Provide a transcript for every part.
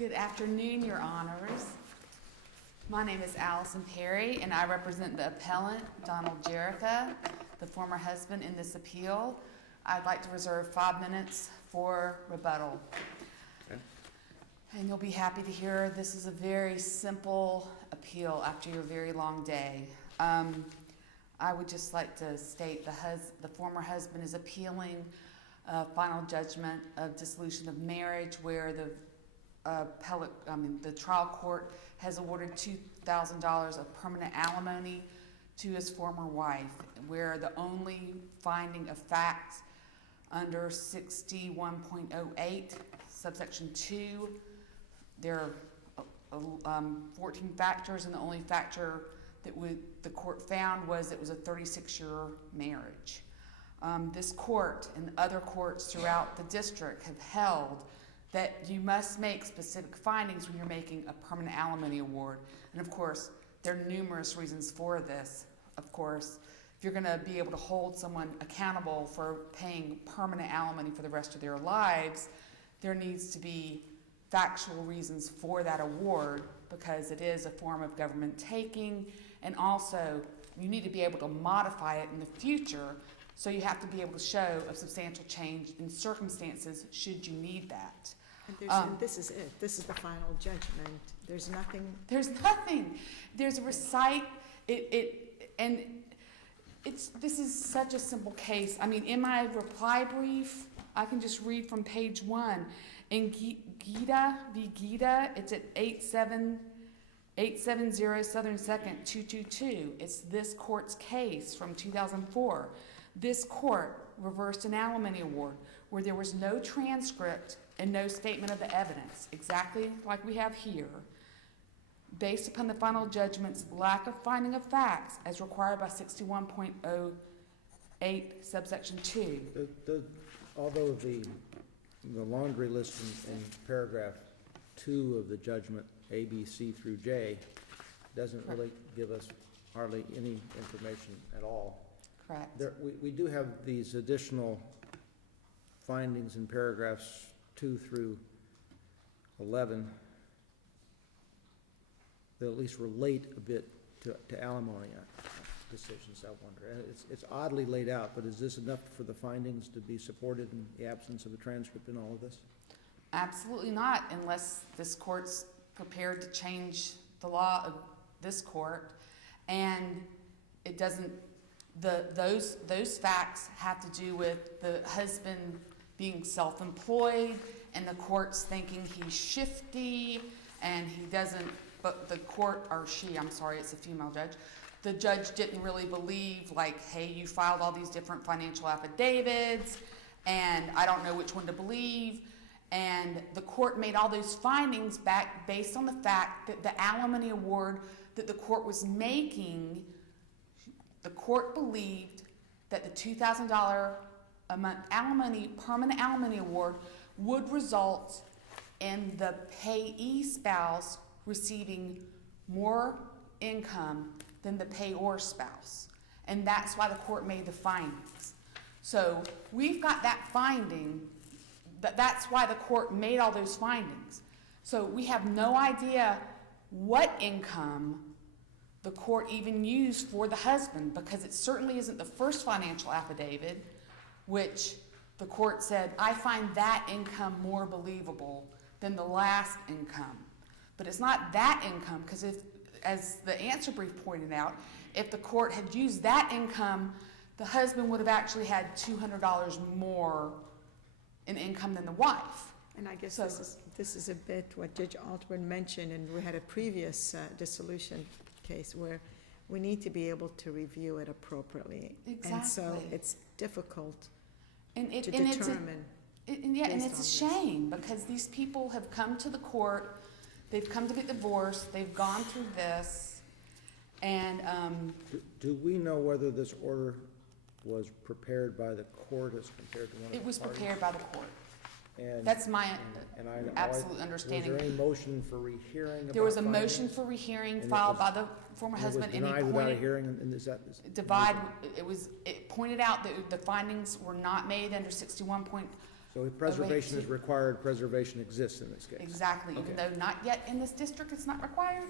Good afternoon, Your Honors. My name is Allison Perry, and I represent the appellant, Donald Jericho, the former husband in this appeal. I'd like to reserve 5 minutes for rebuttal. Okay. And you'll be happy to hear this is a very simple appeal after your very long day. I would just like to state the former husband is appealing a final judgment of dissolution of marriage where the trial court has awarded $2,000 of permanent alimony to his former wife, where the only finding of facts under 61.08 subsection 2, there are 14 factors, and the only factor that the court found was it was a 36-year marriage. This court and other courts throughout the district have held that you must make specific findings when you're making a permanent alimony award. And of course, there are numerous reasons for this. Of course, if you're gonna be able to hold someone accountable for paying permanent alimony for the rest of their lives, there needs to be factual reasons for that award, because it is a form of government taking, and also you need to be able to modify it in the future, so you have to be able to show a substantial change in circumstances should you need that. And this is it. This is the final judgment. There's nothing. There's nothing. There's a recite. This is such a simple case. I mean, in my reply brief, I can just read from page 1. In Gita v. Gita, it's at 870 Southern 2nd 222. It's this court's case from 2004. This court reversed an alimony award where there was no transcript and no statement of the evidence, exactly like we have here, based upon the final judgment's lack of finding of facts as required by 61.08 subsection 2. Although the laundry list in paragraph 2 of the judgment, A, B, C through J, doesn't really give us hardly any information at all. Correct. We do have these additional findings in paragraphs 2 through 11 that at least relate a bit to alimony decisions, I wonder. And it's oddly laid out, but is this enough for the findings to be supported in the absence of a transcript in all of this? Absolutely not, unless this court's prepared to change the law of this court, and it doesn't. Those facts have to do with the husband being self-employed and the court's thinking he's shifty and he doesn't, but the court, or she, I'm sorry, it's a female judge, the judge didn't really believe, like, hey, you filed all these different financial affidavits and I don't know which one to believe. And the court made all those findings back based on the fact that the alimony award that the court was making, the court believed that the $2,000 a month permanent alimony award would result in the payee spouse receiving more income than the payor spouse. And that's why the court made the findings. So we've got that finding, that's why the court made all those findings. So we have no idea what income the court even used for the husband, because it certainly isn't the first financial affidavit, which the court said, I find that income more believable than the last income. But it's not that income, because if, as the answer brief pointed out, if the court had used that income, the husband would have actually had $200 more in income than the wife. And I guess so, this is a bit what Judge Altman mentioned, and we had a previous dissolution case where we need to be able to review it appropriately. Exactly. And so it's difficult to determine. And it's a shame, because these people have come to the court, they've come to get divorced, they've gone through this, and do we know whether this order was prepared by the court as compared to one of the it was parties? Prepared by the court. And, that's my and absolute understanding. Was there any motion for rehearing? There was a motion for rehearing filed by the former husband, and it was denied without a hearing. And is that it pointed out that the findings were not made under 61.08 So if preservation to- is required, preservation exists in this case. Exactly, even Okay. though not yet in this district, it's not required.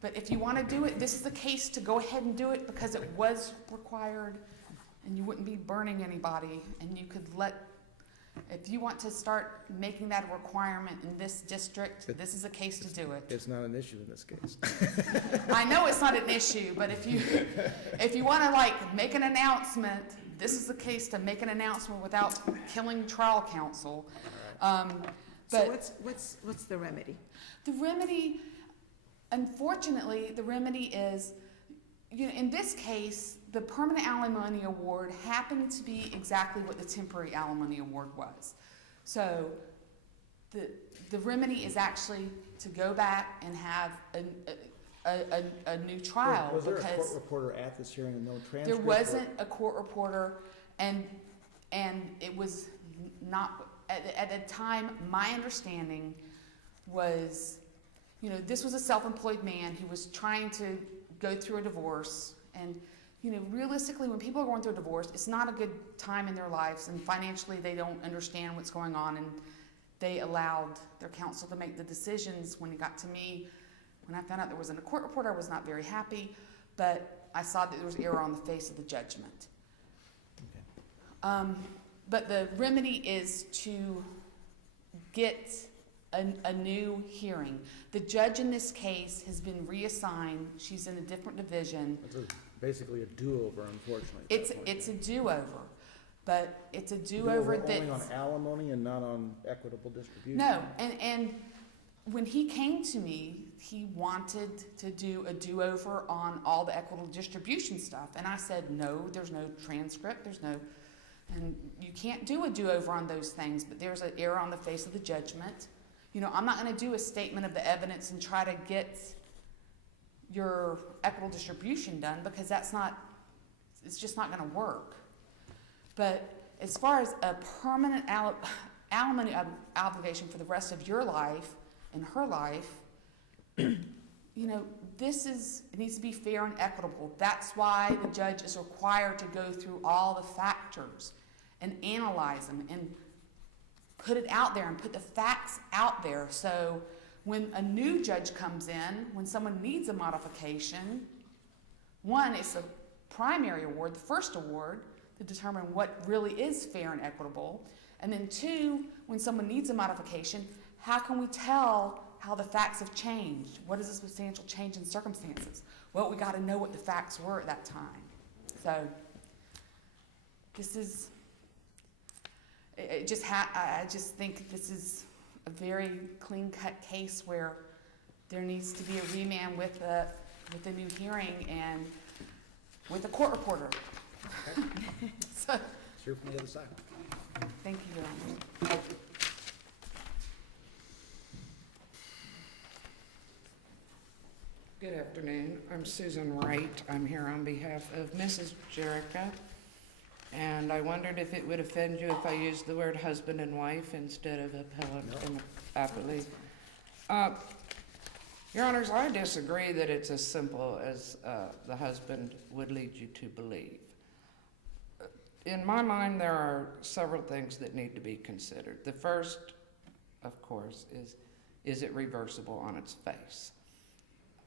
But if you want to do it, this is the case to go ahead and do it because it was required and you wouldn't be burning anybody and you could if you want to start making that a requirement in this district, this is a case to do it. It's not an issue in this case. I know it's not an issue, but if you want to like make an announcement, this is the case to make an announcement without killing trial counsel. So But what's the remedy? the remedy, unfortunately, the remedy is, in this case, the permanent alimony award happened to be exactly what the temporary alimony award was. So the remedy is actually to go back and have a new trial. Was there a court because reporter at this hearing and no transcript? there wasn't a court reporter, and it was not, at the time, my understanding was, this was a self-employed man who was trying to go through a divorce, and realistically, when people are going through a divorce, it's not a good time in their lives, and financially they don't understand what's going on, and they allowed their counsel to make the decisions. When it got to me, when I found out there wasn't a court reporter, I was not very happy, but I saw that there was error on the face of the judgment. Okay. But the remedy is to get a new hearing. The judge in this case has been reassigned. She's in a different division. It's basically a do-over, unfortunately. at that point. It's a do-over, but it's a do-over that's... Only on alimony and not on equitable distribution? No, and when he came to me, he wanted to do a do-over on all the equitable distribution stuff. And I said, no, there's no transcript, and you can't do a do-over on those things, but there's an error on the face of the judgment. I'm not going to do a statement of the evidence and try to get your equitable distribution done because it's just not going to work. This as far as a permanent alimony obligation for the rest of your life and her life, it needs to be fair and equitable. That's why the judge is required to go through all the factors and analyze them and put it out there and put the facts out there. So when a new judge comes in, when someone needs a modification, one, it's a primary award, the first award, to determine what really is fair and equitable. And then two, when someone needs a modification, how can we tell how the facts have changed? What is a substantial change in circumstances? Well, we got to know what the facts were at that time. So this is, I just think this is a very clean-cut case where there needs to be a remand with a new hearing and with a court reporter. Okay. So, Let's hear from the other side. thank you, Your Honor. Good afternoon. I'm Susan Wright. I'm here on behalf of Mrs. Jericho. And I wondered if it would offend you if I used the word husband and wife instead of appellant and appellee. Your Honors, I disagree that it's as simple as the husband would lead you to believe. In my mind, there are several things that need to be considered. The first, of course, is it reversible on its face?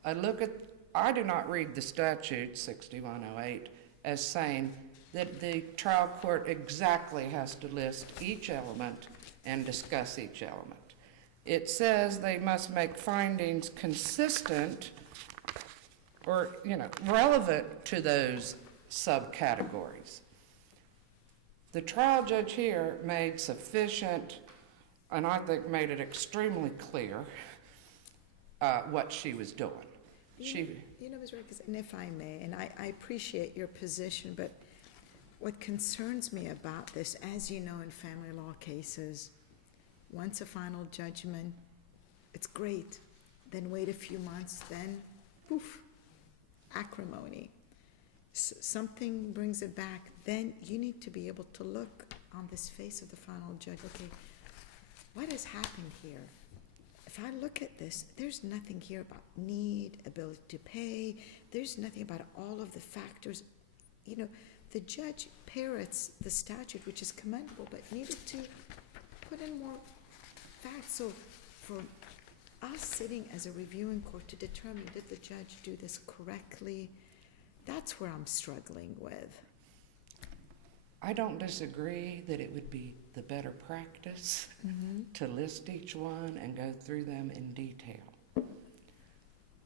I do not read the statute 6108 as saying that the trial court exactly has to list each element and discuss each element. It says they must make findings consistent or, relevant to those subcategories. The trial judge here made sufficient, and I think made it extremely clear, what she was doing. Ms. Rickes, and if I may, and I appreciate your position, but what concerns me about this, as you know, in family law cases, once a final judgment, it's great. Then wait a few months, then poof, acrimony. Something brings it back. Then you need to be able to look on this face of the final judge. Okay, what has happened here? If I look at this, there's nothing here about need, ability to pay. There's nothing about all of the factors. The judge parrots the statute, which is commendable, but needed to put in more facts, so for us sitting as a reviewing court to determine did the judge do this correctly, that's where I'm struggling with. I don't disagree that it would be the better practice to list each one and go through them in detail.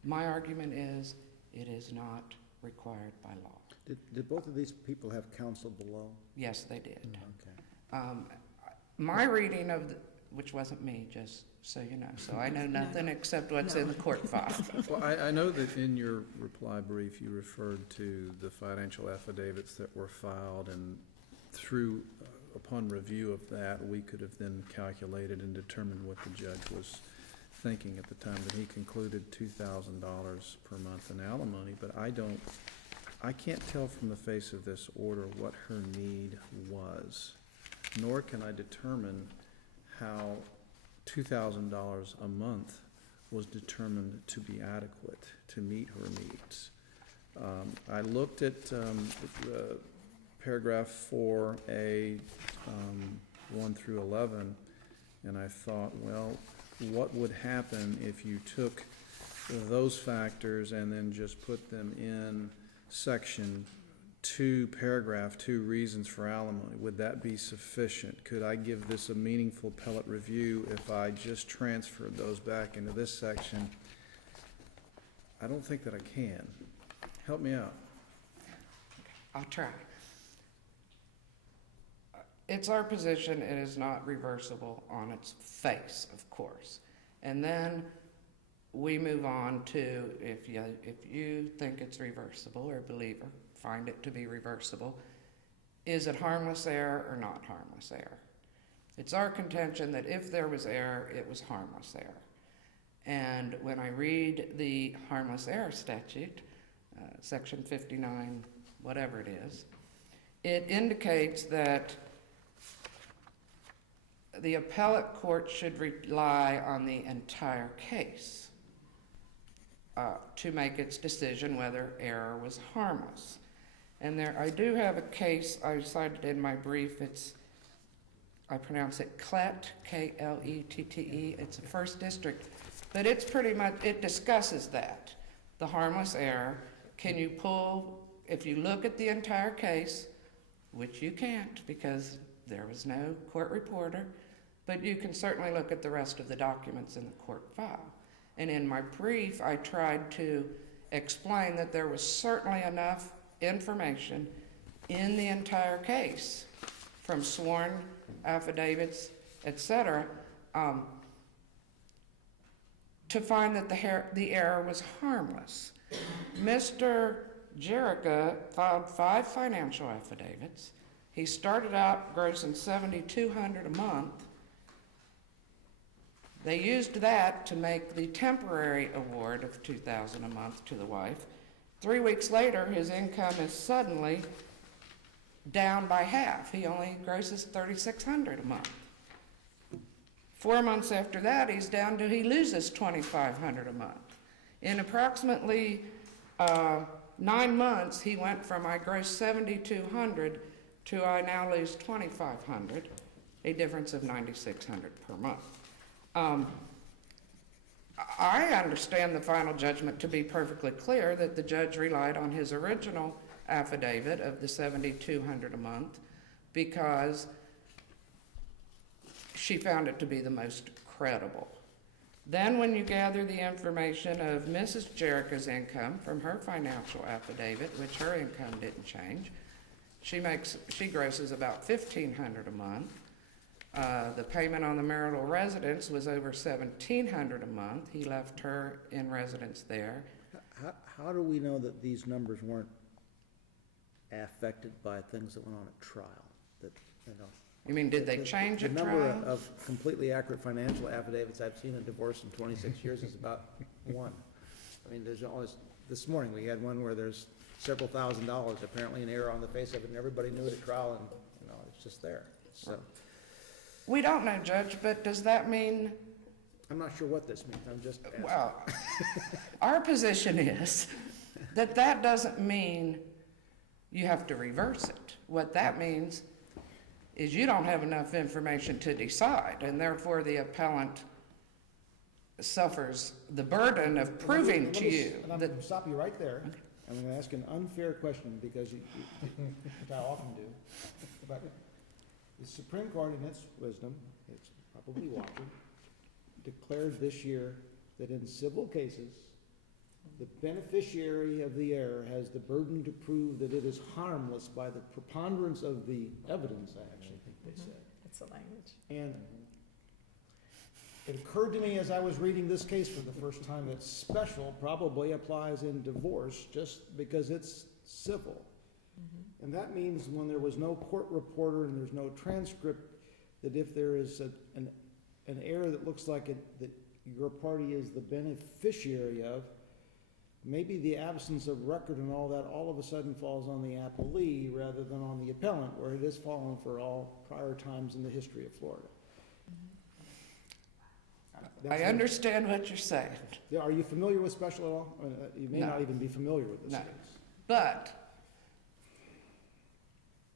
My argument is it is not required by law. Did both of these people have counsel below? Yes, they did. Okay. My reading of, which wasn't me, just so you know, so I know nothing except what's in the court file. Well, I know that in your reply brief, you referred to the financial affidavits that were filed, and through, upon review of that, we could have then calculated and determined what the judge was thinking at the time that he concluded $2,000 per month in alimony, but I can't tell from the face of this order what her need was, nor can I determine how $2,000 a month was determined to be adequate to meet her needs. I looked at paragraph 4A, 1 through 11, and I thought, well, what would happen if you took those factors and then just put them in section 2, paragraph 2, reasons for alimony? Would that be sufficient? Could I give this a meaningful appellate review if I just transferred those back into this section? I don't think that I can. Help me out. I'll try. It's our position it is not reversible on its face, of course. And then we move on to, if you think it's reversible or believe or find it to be reversible, is it harmless error or not harmless error? It's our contention that if there was error, it was harmless error. And when I read the harmless error statute, section 59, whatever it is, it indicates that the appellate court should rely on the entire case to make its decision whether error was harmless. And I do have a case I cited in my brief. I pronounce it Klett, K-L-E-T-T-E. It's a first district, but it's pretty much, it discusses that, the harmless error. Can you pull, if you look at the entire case, which you can't because there was no court reporter, but you can certainly look at the rest of the documents in the court file. And in my brief, I tried to explain that there was certainly enough information in the entire case, from sworn affidavits, etc., to find that the error was harmless. Mr. Jericho filed 5 financial affidavits. He started out grossing $7,200 a month. They used that to make the temporary award of $2,000 a month to the wife. 3 weeks later, his income is suddenly down by half. He only grosses $3,600 a month. 4 months after that, he loses $2,500 a month. In approximately 9 months, he went from I gross $7,200 to I now lose $2,500, a difference of $9,600 per month. I understand the final judgment to be perfectly clear that the judge relied on his original affidavit of the $7,200 a month because she found it to be the most credible. Then when you gather the information of Mrs. Jericho's income from her financial affidavit, which her income didn't change, she grosses about $1,500 a month. The payment on the marital residence was over $1,700 a month. He left her in residence there. How do we know that these numbers weren't affected by things that went on at trial? That, You mean, did they change at trial? The number trial? of completely accurate financial affidavits I've seen in divorce in 26 years is about 1. I mean, there's always, this morning we had one where there's several $1,000s apparently in error on the face of it, and everybody knew it at trial, and it's just there. So We don't know, Judge, but does that mean? I'm not sure what this means. I'm just asking. Well, our position is that doesn't mean you have to reverse it. What that means is you don't have enough information to decide, and therefore the appellant suffers the burden of proving to you And I'm that, going to stop you right there. I'm going to ask an unfair question because which I often do. But the Supreme Court, in its wisdom, it's probably watching, declared this year that in civil cases, the beneficiary of the error has the burden to prove that it is harmless by the preponderance of the evidence, I actually think they said. That's the language. And it occurred to me as I was reading this case for the first time that special probably applies in divorce just because it's civil. And that means when there was no court reporter and there's no transcript, that if there is an error that looks like that your party is the beneficiary of, maybe the absence of record and all that all of a sudden falls on the appellee rather than on the appellant, where it has fallen for all prior times in the history of Florida. I understand what you're saying. Are you familiar with special at all? You may No. not even be familiar with this No. case. But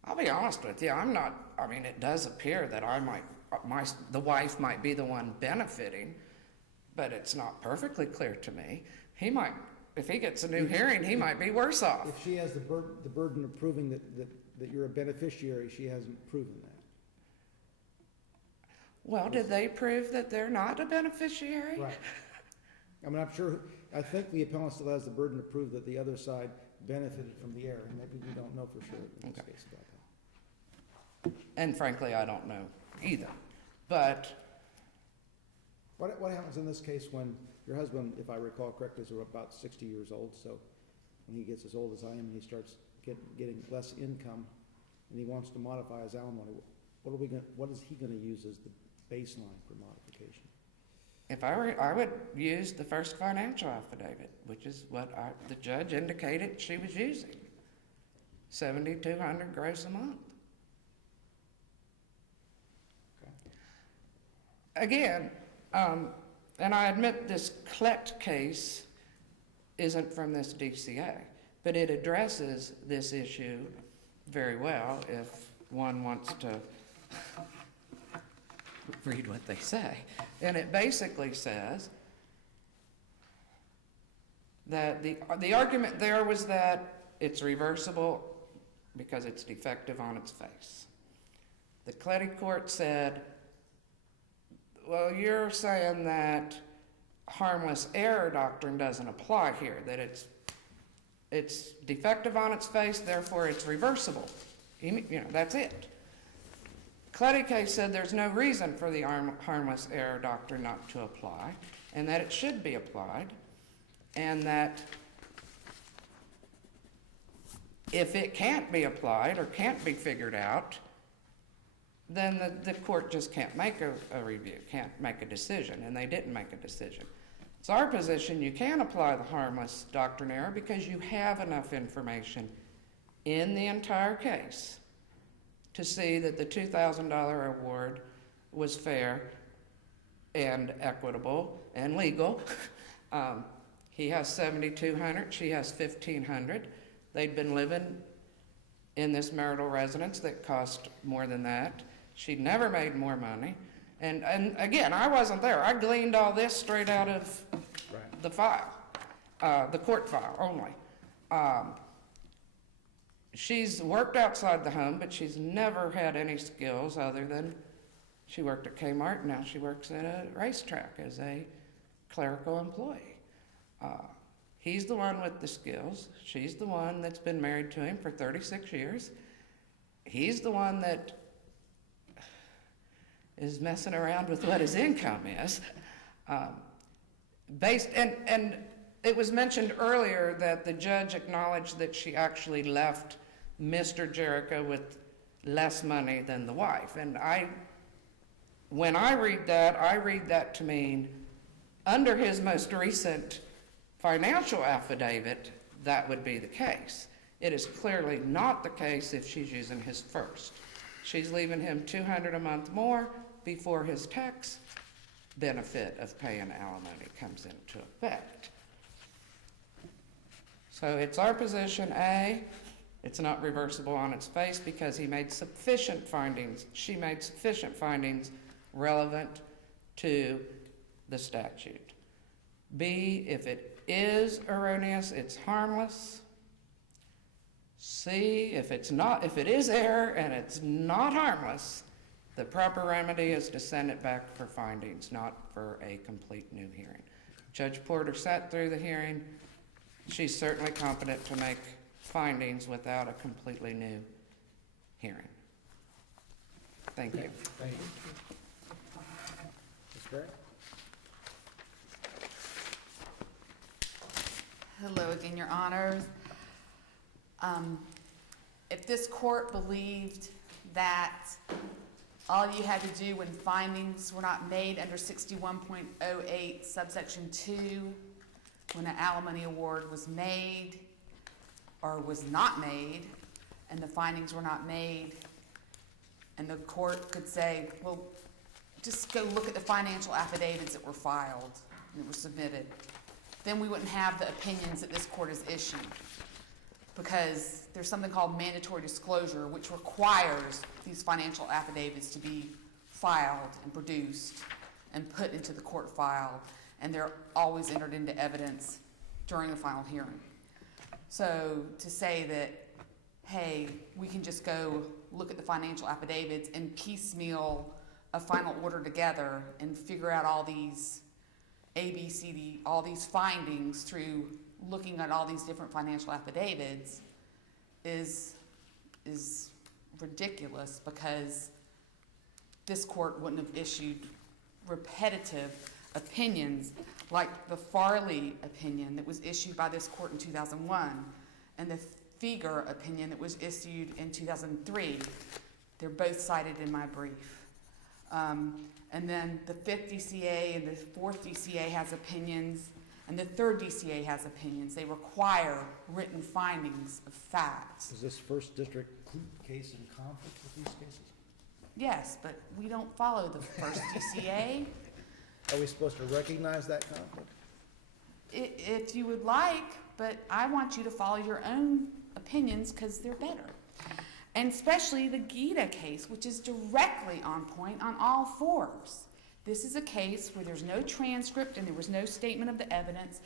I'll be honest with you, I'm not, I mean, it does appear that I might, the wife might be the one benefiting, but it's not perfectly clear to me. He might, if he gets a new hearing, he might be worse off. If she has the burden of proving that you're a beneficiary, she hasn't proven that. Well, did they prove that they're not a beneficiary? Right. I mean, I think the appellant still has the burden to prove that the other side benefited from the error, and maybe we don't know for sure in this Okay. case about that. And frankly, I don't know either. But What happens in this case when your husband, if I recall correctly, is about 60 years old, so when he gets as old as I am and he starts getting less income and he wants to modify his alimony, what is he going to use as the baseline for modification? if I were, I would use the first financial affidavit, which is what the judge indicated she was using. $7,200 gross a month. Again, and I admit this Klett case isn't from this DCA, but it addresses this issue very well if one wants to read what they say. And it basically says that the argument there was that it's reversible because it's defective on its face. The Klett court said, well, you're saying that harmless error doctrine doesn't apply here, that it's defective on its face, therefore it's reversible. You know, that's it. Klett case said there's no reason for the harmless error doctrine not to apply, and that it should be applied, and that if it can't be applied or can't be figured out, then the court just can't make a review, can't make a decision, and they didn't make a decision. It's our position you can apply the harmless doctrine error because you have enough information in the entire case to see that the $2,000 award was fair and equitable and legal. He has $7,200, she has $1,500. They'd been living in this marital residence that cost more than that. She'd never made more money. And again, I wasn't there. I gleaned all this straight out of the file, the court file only. She's worked outside the home, but she's never had any skills other than she worked at Kmart, now she works at a racetrack as a clerical employee. He's the one with the skills. She's the one that's been married to him for 36 years. He's the one that is messing around with what his income is. And it was mentioned earlier that the judge acknowledged that she actually left Mr. Jericho with less money than the wife. And when I read that to mean under his most recent financial affidavit, that would be the case. It is clearly not the case if she's using his first. She's leaving him $200 a month more before his tax benefit of paying alimony comes into effect. So it's our position, A, It's not reversible on its face because he made sufficient findings, she made sufficient findings relevant to the statute. B, if it is erroneous, it's harmless. C, if it is error and it's not harmless, the proper remedy is to send it back for findings, not for a complete new hearing. Judge Porter sat through the hearing. She's certainly competent to make findings without a completely new hearing. Thank you. Thank you. Ms. Gray? Hello again, Your Honors. If this court believed that all you had to do when findings were not made under 61.08 subsection 2, when an alimony award was made or was not made, and the findings were not made, and the court could say, well, just go look at the financial affidavits that were filed and that were submitted, then we wouldn't have the opinions that this court has issued. Because there's something called mandatory disclosure, which requires these financial affidavits to be filed and produced and put into the court file, and they're always entered into evidence during the final hearing. So to say that, hey, we can just go look at the financial affidavits and piecemeal a final order together and figure out all these all these findings through looking at all these different financial affidavits is ridiculous, because this court wouldn't have issued repetitive opinions like the Farley opinion that was issued by this court in 2001 and the Feger opinion that was issued in 2003. They're both cited in my brief. And then the 5th DCA and the 4th DCA has opinions, and the 3rd DCA has opinions. They require written findings of facts. Is this first district case in conflict with these cases? Yes, but we don't follow the 1st DCA. Are we supposed to recognize that conflict? If you would like, but I want you to follow your own opinions because they're better. And especially the Gita case, which is directly on point on all fours. This is a case where there's no transcript and there was no statement of the evidence,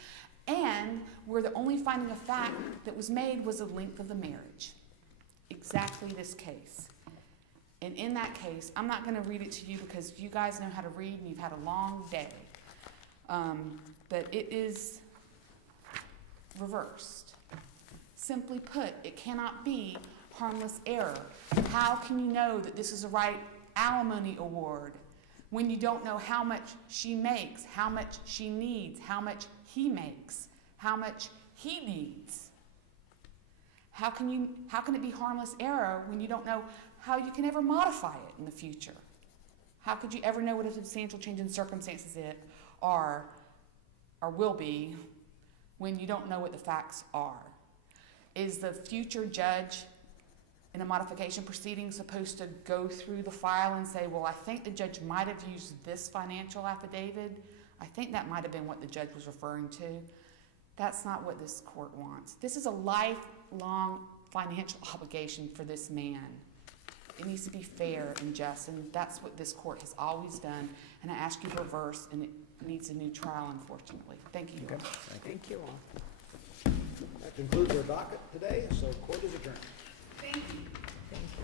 and where the only finding of fact that was made was the length of the marriage. Exactly this case. And in that case, I'm not going to read it to you because you guys know how to read and you've had a long day. But it is reversed. Simply put, it cannot be harmless error. How can you know that this is the right alimony award when you don't know how much she makes, how much she needs, how much he makes, how much he needs? How can it be harmless error when you don't know how you can ever modify it in the future? How could you ever know what a substantial change in circumstances are or will be when you don't know what the facts are? Is the future judge in a modification proceeding supposed to go through the file and say, well, I think the judge might have used this financial affidavit. I think that might have been what the judge was referring to. That's not what this court wants. This is a lifelong financial obligation for this man. It needs to be fair and just, and that's what this court has always done. And I ask you to reverse, and it needs a new trial, unfortunately. Thank you. Okay. Thank you all. That concludes our docket today, so court is adjourned. Thank you. Thank you.